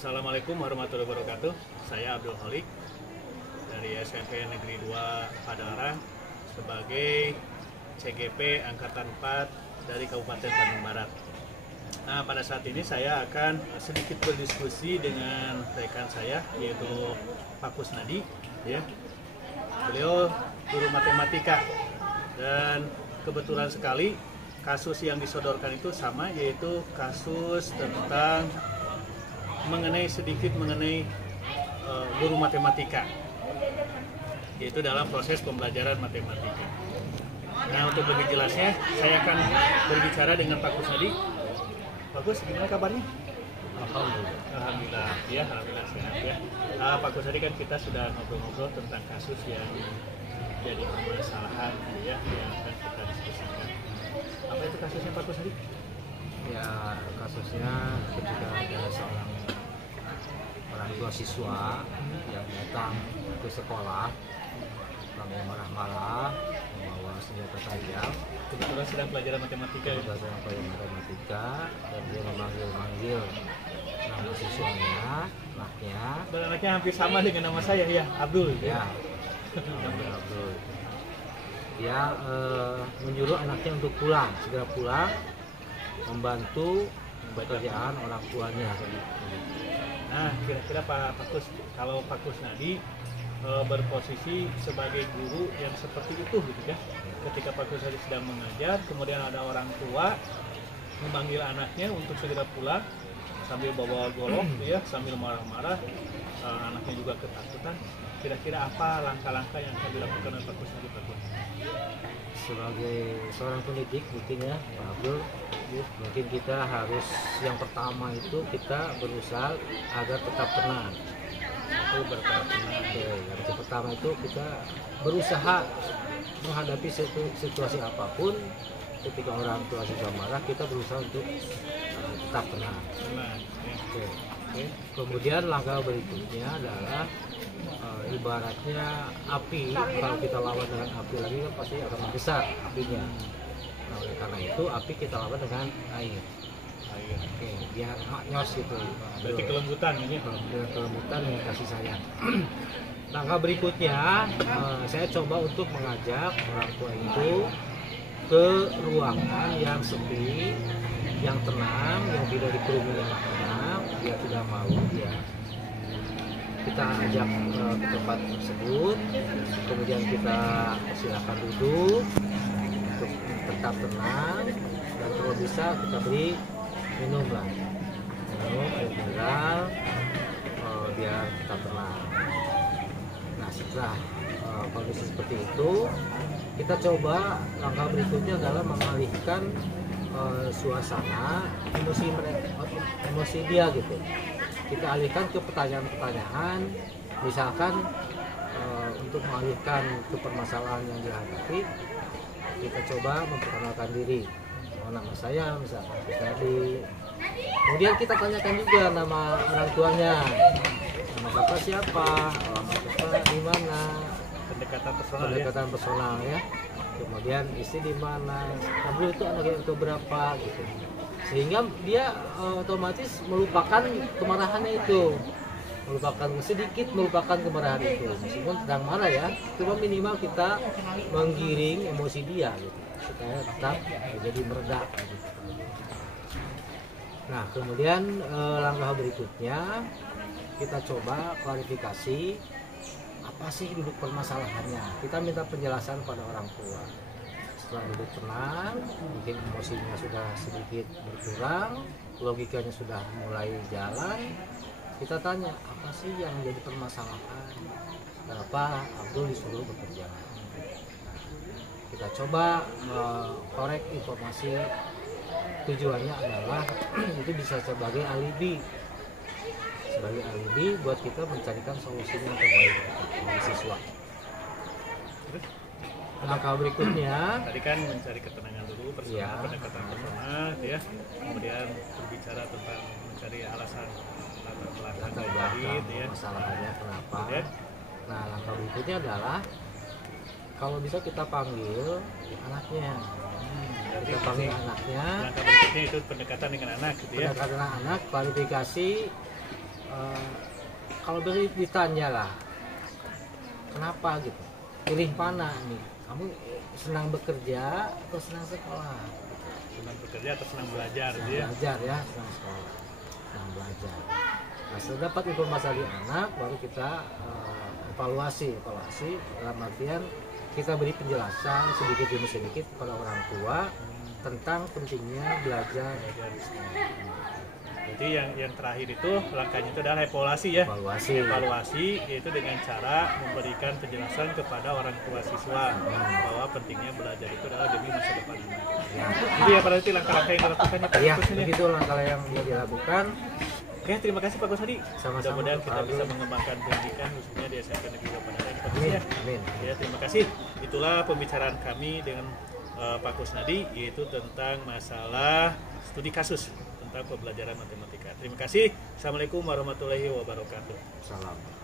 Assalamualaikum warahmatullahi wabarakatuh. Saya Abdul Holik dari SMP Negeri 2 Padalarang sebagai CGP Angkatan 4 dari Kabupaten Bandung Barat. Nah, pada saat ini saya akan sedikit berdiskusi dengan rekan saya, yaitu Pak Kusnadi. Ya. Beliau guru matematika dan kebetulan sekali kasus yang disodorkan itu sama, yaitu kasus tentang sedikit mengenai guru matematika, yaitu dalam proses pembelajaran matematika. Nah, untuk lebih jelasnya saya akan berbicara dengan Pak Kusnadi. Pak Kus, gimana kabarnya? Alhamdulillah, ya, alhamdulillah sehat ya. Pak Kusnadi, kan kita sudah ngobrol-ngobrol tentang kasus yang jadi permasalahan ya, yang akan kita diskusikan. Apa itu kasusnya, Pak Kusnadi? Ya, kasusnya ketika ada seorang orang tua siswa yang datang ke sekolah, yang marah-marah, membawa senjata tajam. Kebetulan sedang pelajaran matematika ya? Sedang pelajaran matematika, dan dia memanggil nama siswanya, anaknya. Anaknya hampir sama dengan nama saya ya, Abdul. Ya, Abdul. Dia menyuruh anaknya untuk pulang, segera pulang, membantu pekerjaan orang tuanya. Nah, kira-kira Pak Kus, kalau Pak Kusnadi berposisi sebagai guru yang seperti itu gitu ya. Ketika Pak Kusnadi sedang mengajar, kemudian ada orang tua memanggil anaknya untuk segera pulang sambil bawa golok ya, sambil marah-marah, anaknya juga ketakutan. Kira-kira apa langkah-langkah yang akan dilakukan oleh Pak Kusnadi, Pak Kus? Sebagai seorang pendidik mungkin ya, Pak Abdul, mungkin kita harus, yang pertama itu kita berusaha agar tetap tenang. Itu bertahap tenang. Yang pertama itu kita berusaha menghadapi situasi apapun. Ketika orang tua sudah marah, kita berusaha untuk tetap tenang. Kemudian langkah berikutnya adalah ibaratnya api, kalau kita lawan dengan api lagi kan pasti akan membesar apinya. Nah, oleh karena itu api kita lawan dengan air. Oke, biar maknyos gitu. Berarti kelembutan ini? Kelembutan dan kasih sayang. Langkah berikutnya, saya coba untuk mengajak orang tua itu ke ruangan yang sepi, yang tenang, yang tidak dikerumuni anak-anak. Dia tidak mau ya. Kita ajak ke tempat tersebut, kemudian kita silakan duduk untuk tetap tenang, dan kalau bisa kita beri minum air mineral biar kita tenang. Nah, setelah kondisi seperti itu, kita coba langkah berikutnya adalah mengalihkan suasana emosi dia gitu. Kita alihkan ke pertanyaan-pertanyaan, misalkan untuk mengalihkan ke permasalahan yang dihadapi, kita coba memperkenalkan diri. Nama saya misalkan Kusnadi. Kemudian kita tanyakan juga nama orang tuanya. Nama bapak siapa? Nama bapak di mana? Pendekatan personal ya. Kemudian istri di mana? Abdul itu anak yang keberapa gitu. Sehingga dia otomatis melupakan kemarahannya itu, sedikit melupakan kemarahan itu, meskipun sedang marah ya, cuma minimal kita menggiring emosi dia gitu, supaya tetap menjadi mereda gitu. Nah, kemudian langkah berikutnya kita coba klarifikasi apa sih duduk permasalahannya. Kita minta penjelasan pada orang tua. Setelah duduk tenang, mungkin emosinya sudah sedikit berkurang, logikanya sudah mulai jalan, kita tanya apa sih yang menjadi permasalahan, kenapa Abdul disuruh bekerja. Kita coba korek informasi, tujuannya adalah itu bisa sebagai alibi buat kita mencarikan solusinya yang terbaik bagi siswa. Langkah berikutnya tadi kan mencari ketenangan dulu, pendekatan personal ya, kemudian berbicara tentang mencari alasan latar belakang ya, masalahnya kenapa. Nah, langkah berikutnya adalah kalau bisa kita panggil anaknya. Kita panggil anaknya. Langkah berikutnya itu pendekatan dengan anak gitu ya. Pendekatan anak, klarifikasi kalau ditanya lah, kenapa gitu? Pilih mana nih? Kamu senang bekerja atau senang sekolah? Senang bekerja atau senang belajar Senang gitu ya? belajar ya, senang sekolah, senang belajar. Nah, setelah dapat informasi dari anak, baru kita evaluasi dalam artian kita beri penjelasan sedikit demi sedikit kepada orang tua tentang pentingnya belajar di sekolah. Jadi yang terakhir itu langkahnya itu adalah evaluasi ya. Evaluasi yaitu dengan cara memberikan penjelasan kepada orang tua siswa bahwa pentingnya belajar itu adalah demi masa depan anak. Ya. Jadi apa nanti langkah-langkah yang dilakukan ya Pak Iya, Gus ini? begitu langkah yang dilakukan. Oke, terima kasih Pak Gus Hadi. Sama-sama, Mudah-mudahan kita Pak bisa Agus. mengembangkan pendidikan khususnya di SMP Negeri 2 Padara ini Pak Gus Amin, ya. amin. Ya, terima kasih. Itulah pembicaraan kami dengan Pak Kusnadi, yaitu tentang masalah studi kasus tentang pembelajaran matematika. Terima kasih. Assalamualaikum warahmatullahi wabarakatuh. Salam.